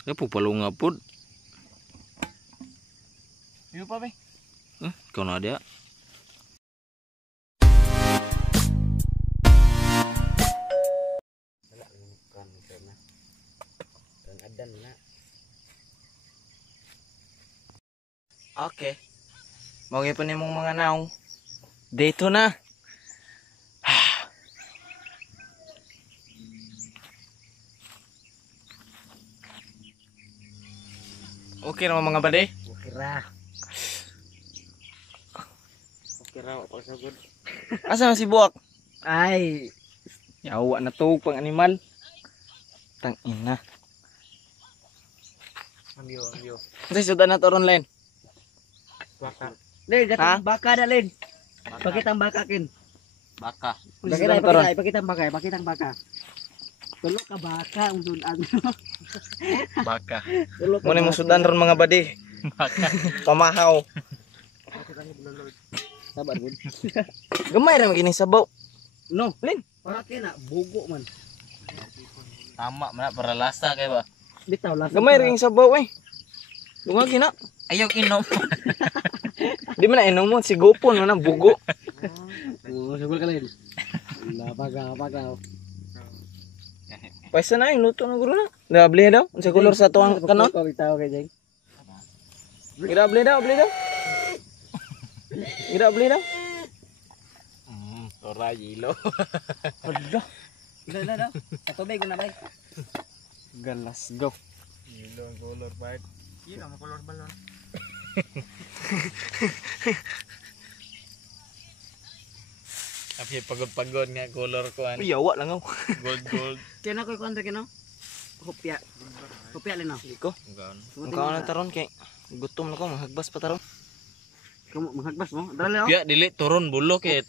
Kapo palunga pud. Iyo pa be. Ikaw na dia. Wala kan kana. Kan adan na. Okay. Mawag pa nimong mga naong. Dito na. Okay naman mga bade? Okay ra. Okay ra, pasagod. Asa na si Buwak? Ay, yawa na to pang animal. Tang ina. Amyo. Kasi suda na to ron len. Baka. Len, gatang baka na len. Pakitang baka kin. Baka. Pakitang baka. Tulok ka baka ang sudan. Baka. Muna mo sudan ron mga badi. Baka. Pamahaw. Sabar bud. Gamay ra magini sabaw. No, Lin. Para kina bugo man. Tama man para lasa kay ba. Bitaw lasa. Gamay ra yung sabaw eh. Dungag na. Ayaw inom. Di man na inom mo sigupon man ang bugo. Oh, sigol ka Lin. Pagaw. Paisa na yung luto ng guro na. Nabli daw. Unsa color sa tuang kanon? Bitaw kay Jeng. Bli daw. Bli daw. Tora yelo. Aduh. Ila daw. Sa tubig na bay. Galas go. Yelo ang color bay. Yelo ang color balon. Api pagod nga color ko an. Yawa lang ako. Gold. Kena ko kuan kena. Kopya lino. Iko. Ngkaon ang taron kay gutom na ko mahagbas pa taron. Kamu mahagbas mo? Dali Kopya dili turon bulok eh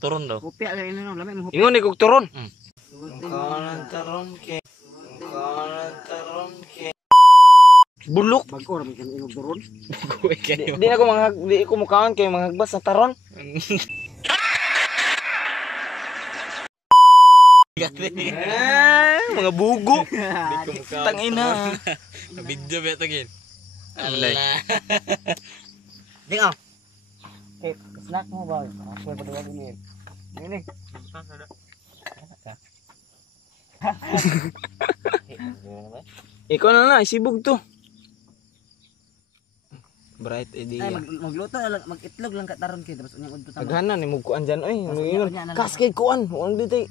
turon daw. Kopya lang ini no, lami mo. Ingon ni kog turon. Ngkaon ang taron kay bulok. Bago ra man kan inog turon. Di ako mukhaan kay mahagbas sa taron. Mga bugo. Tangina. Video ba ito gin? Allah. Ding okay, snack mo ba? Ako pa daw ini. Ini. Ikaw na isibog to. Bright idea. Ay magluto mag-itlog lang kataron kay tapos unya udto tama. Aghanan ni mugkuan diyan oy. Kaskay kuan, wala dito.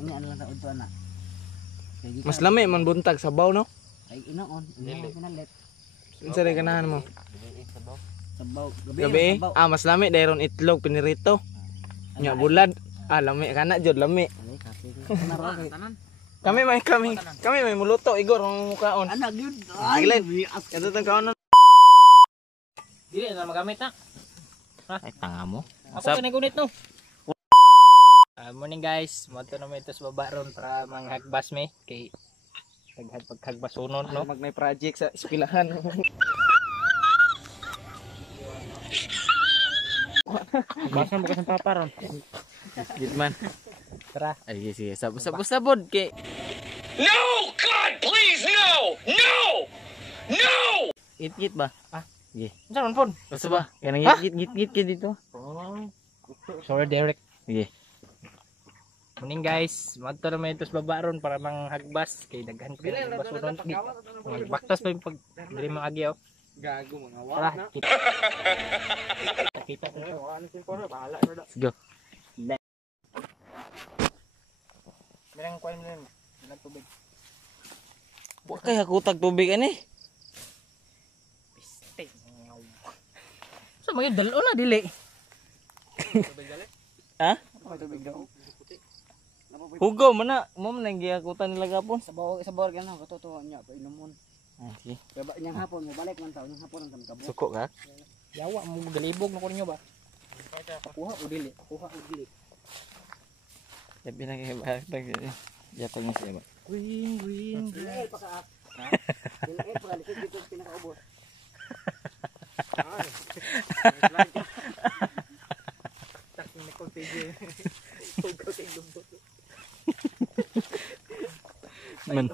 Unya lang ta udto ana. Mas lami man buntag sabaw no? Ay inaon, pinalit. Unsa ray ganahan mo? Sabaw gabi. Mas lami dayron itlog pinirito. Nya bulad. Lami kana jud lami. Kami may muluto igor ang mukaon. Ana gyud. Ay, ito tang kaon. Dili na magamit na. Ay tanga mo. Ako kinagunit no. Morning guys, moto na may ito sa baba ron para manghagbas me kay paghagbas unod no. Mag may project sa eskwelahan. Basa mo kasi papa ron. Gitman. Tara. Ay sige, sabod kay. No! God, please, no! No! No! Git ba? Sige. Unsa man pon? Basta ba? Kanang git dito. Sorry Derek. Sige. Morning guys, moto na may ito sa baba ron para manghagbas kay daghan pa yung hagbas unod. Magbaktas pa yung pag dili maagi oh. Gago mga Tara, kita. Let's go. Merang kuan mo na tubig. Wa kay hakutag tubig ani. Piste. Sa mga dalo na dili. Tubig dali? Ha? Tubig daw. Hugo man na, mo man gihakutan nila gapon. Sabaw gana ko to nya pa inumon. Sige. Kaya nyang hapon mo balik man taw nyang hapon ang tamkabo. Suko ka? Yawa mo galibog na ko ninyo ba? Kuha o dili. Labi na kay bahtag. Yapag ni siya ba? Green. Ay paka. Ha? Dili pa likod dito pinakaubos. Tak ni ko pije. Hugo kay lumbot. Man.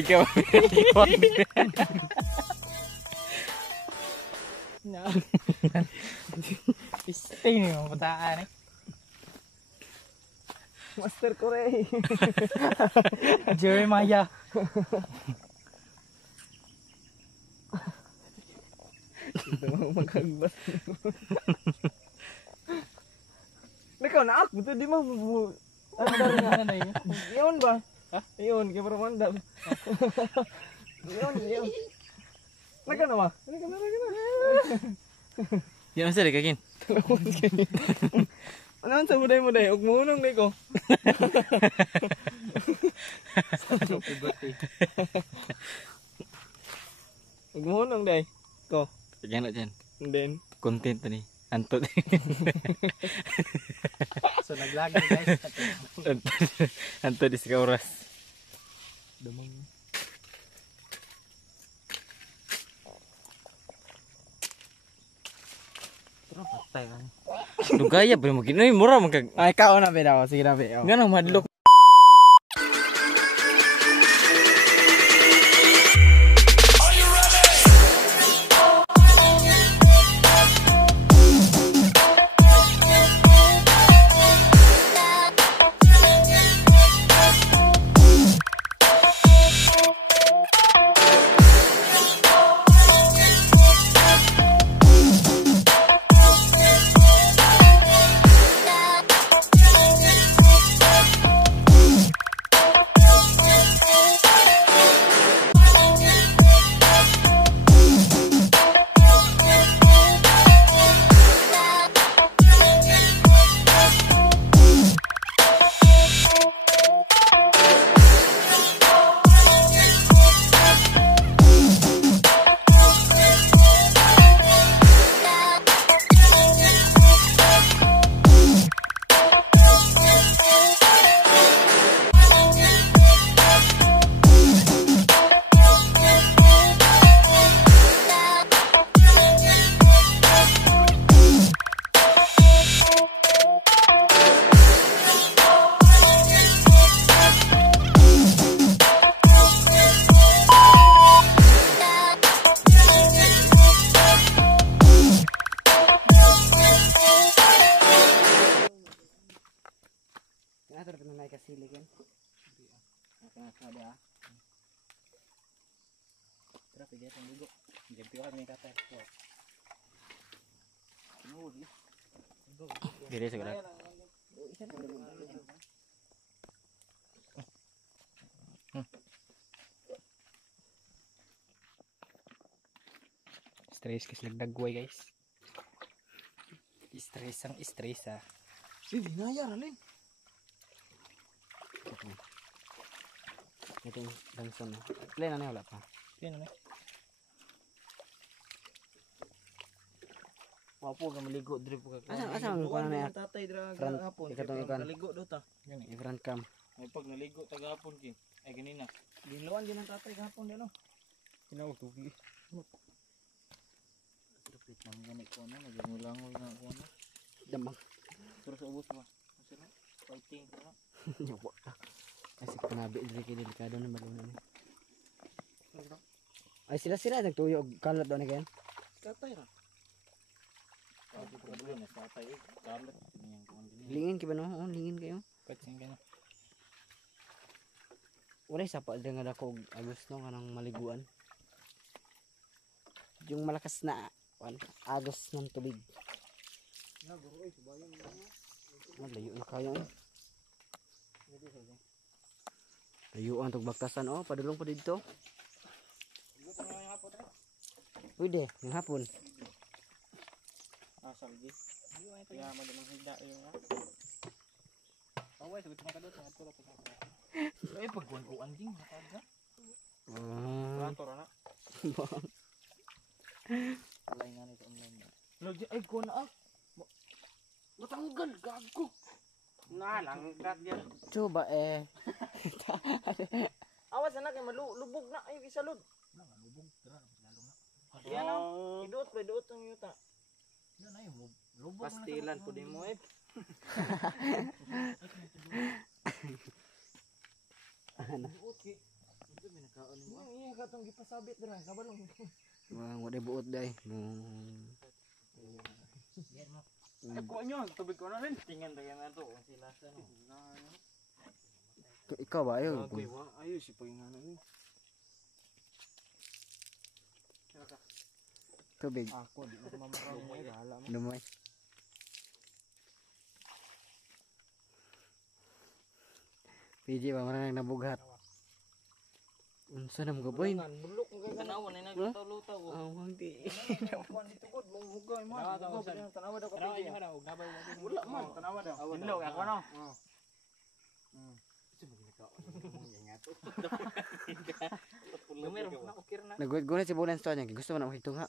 Ikaw. Pisting nih mau petaan nih. Master Korea. Jeremiah. Ito mau magkagbas. Ikaw na ako to di mo. Andar nga na yun. Iyon ba? Ha? Iyon kay para mandal. Iyon. Naka na ba? Naka na. Yan sa kakin. Ano sa muday ug munong ni ko. Ug munong day ko. Kagan na dyan. And then Content nih. Antot. so naglagi guys. Antot di oras. Damang. Terus patay kan. Dugaya bro mungkin ini murah mungkin. Ay kao na bedaw sige na be. Enggak nang madlok. Kenapa pernah naik ke sini kan? Ada. Terus dia tunggu. Jadi orang ni kata. Diri segera. Stress kasi nagdagway guys. Stress ah. Sige, ngayar alin. Ito yung danson na. Play na wala pa. Yan na. Wapo ka maligo drip ka. Asa ang kuno na tatay dra Front, gahapon. ikatong ikan. Naligo do ta. Front cam. May pag naligo ta gahapon kin. Ay ganina. Ginluan din ang tatay gahapon din no. Kinawag tugi. Trupit nang gani ko na nagulangoy na ko na. Damang. Terus ubos ba. Masira. Fighting na. Nyawa ka. Kasi panabi diri kay delikado na balunan. Ay sila nagtuyo og kalat do na kayan. Tatay ra. Ako ko na tatay kalat niyang kuan din. Lingin ki ba no? Oh, lingin kayo. Katsing gana. Wala sa pa nga dako agos no kanang maliguan. Yung malakas na agos ng tubig. Malayo na kayo. Layo ang tugbaktasan oh, padulong pa dito. Pwede, ng hapon. Asal gi. Ya madamang hida yung nga. Away sagot ka dito at pula pa. Ay pagkuan-kuan ding mataga. Rato ra na. Alay nga nito online. Lagi ay ko na ah. Matanggal gago. Na lang kat yan. Coba Awas na kay malubog na ay isalod. Lubog tara lalong na. Yan oh. Idot ang yuta. Yan ay lubog. Pastilan po din mo eh. Iya katong gipasabit dira kabalong. Wala buot day. Ako nyo, tubig ko na rin. Tingnan na to. Sila sa no. Ikaw ba ayaw? Ayo si pagingana ni. Tubig. Ako di na mamaraw mo gala mo. Lumoy. PJ ba marang nabughat. Unsa nam ka boy? Bulok mo kay Tanawan na nagtaw-lutaw ko. Awang di. Kuan dito gud mong hugay mo. Tanawa daw ka Tanawa pwede. nyo daw. Gabay natin. Wala man tanawa daw. Inlog ako no. Lumero na ukir na. Nagwit-gunit si Bulan sto niya. Gusto mo na makitungha.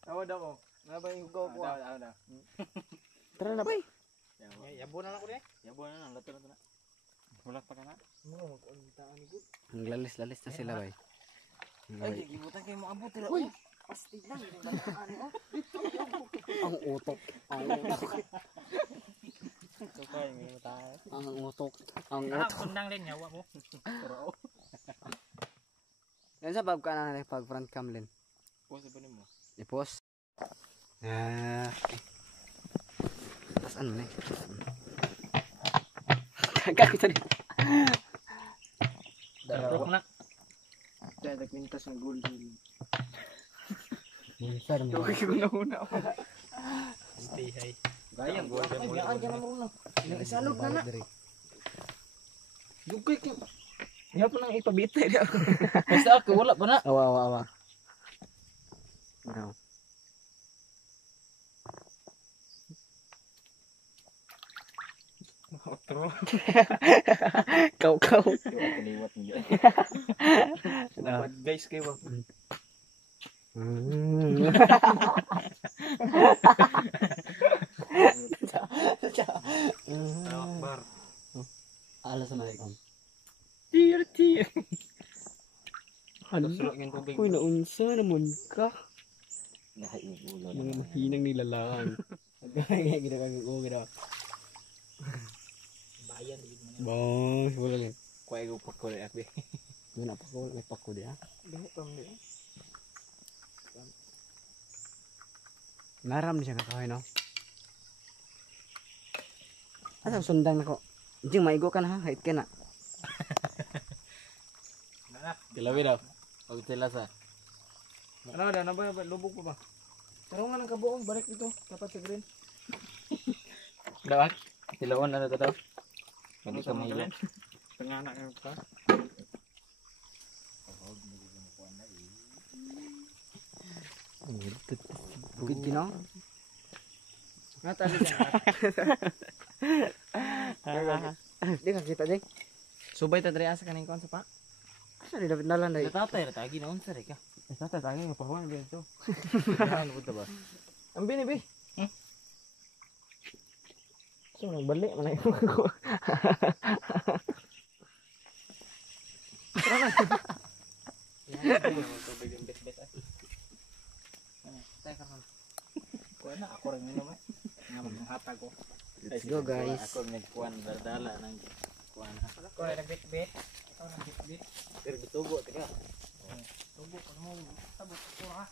Tanawa daw ko. Nabay hugaw ko. Tara na boy. Yabo na ako di. Yabo na lato na. Wala pa kana. Mo mag-untaan ni gud. Ang lalis-lalis na sila bay. Ay gibutan kay mo abot dira. Uy. Astig lang yung bataan oh. Ang utok. Ang utok. Sukay mi tayo. Ang utok. Ang utok. Kundang din yawa mo. Yan sa bab ka na pag front cam len. Pose ba nimo? I-post. Okay. Tapos ano na Kagak kita dito. Darok na. Kaya nagpintas ng gold. Minsan mo. Okay ko na una. Stay high. Gayang golden mo. Ay, ka na mo. Isalog na na. Dugay ka. Iya pa nang ipabitay dia. Basta ako wala pa na. Awa. No. Outro. Kau. Kaliwat niya. Bad guys kayo. Akbar. Assalamualaikum. Tir. Ano sulok yung tubig? Uy, naunsa naman ka. Nahaiulo. Mga mahinang nilalaan. Gaya gina kami ko gina. Bayan din mo. Bang, wala lang. Kuya ko pa ko rin akbi. Yun na pa ko, may pako dia. Dahil pa mo. Naram siya kakahoy no. Asa sundang nako. Jing maigo ka na ha, hait ka na. Nanak, dilawi daw. Pagtila sa. Ano daw, nabay lubog pa ba? Tarungan ang kabuong balik dito, tapat sa green. Dawak. Tilawan na to daw. Ano Hindi ka sa mahilo. mga Panganak ka pa. Bukid kino. Natali dyan. Di ka kita ding. Subay ta dre asa kaning kon sa pa. Asa di dapat nalan dai. Tatay tagi na unsa ka. Tata tangi nga pahuan dito. Ano punta ba? Ang bini bi. So nagbalik man ay ko. Kuha na ako rin naman. Nga maghatag ko. Let's go guys. Ako nagkuhan dala nang kuhan. Ako rin nagbit-bit. Ako nagbit-bit. Pero gitubo tika. Tubo ko mo tabot ko ha.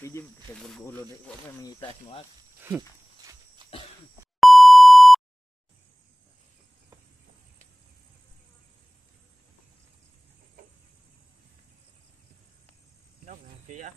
Pwede mo kasi gulgulo na. Huwag mo mangitas mo ak. No, kaya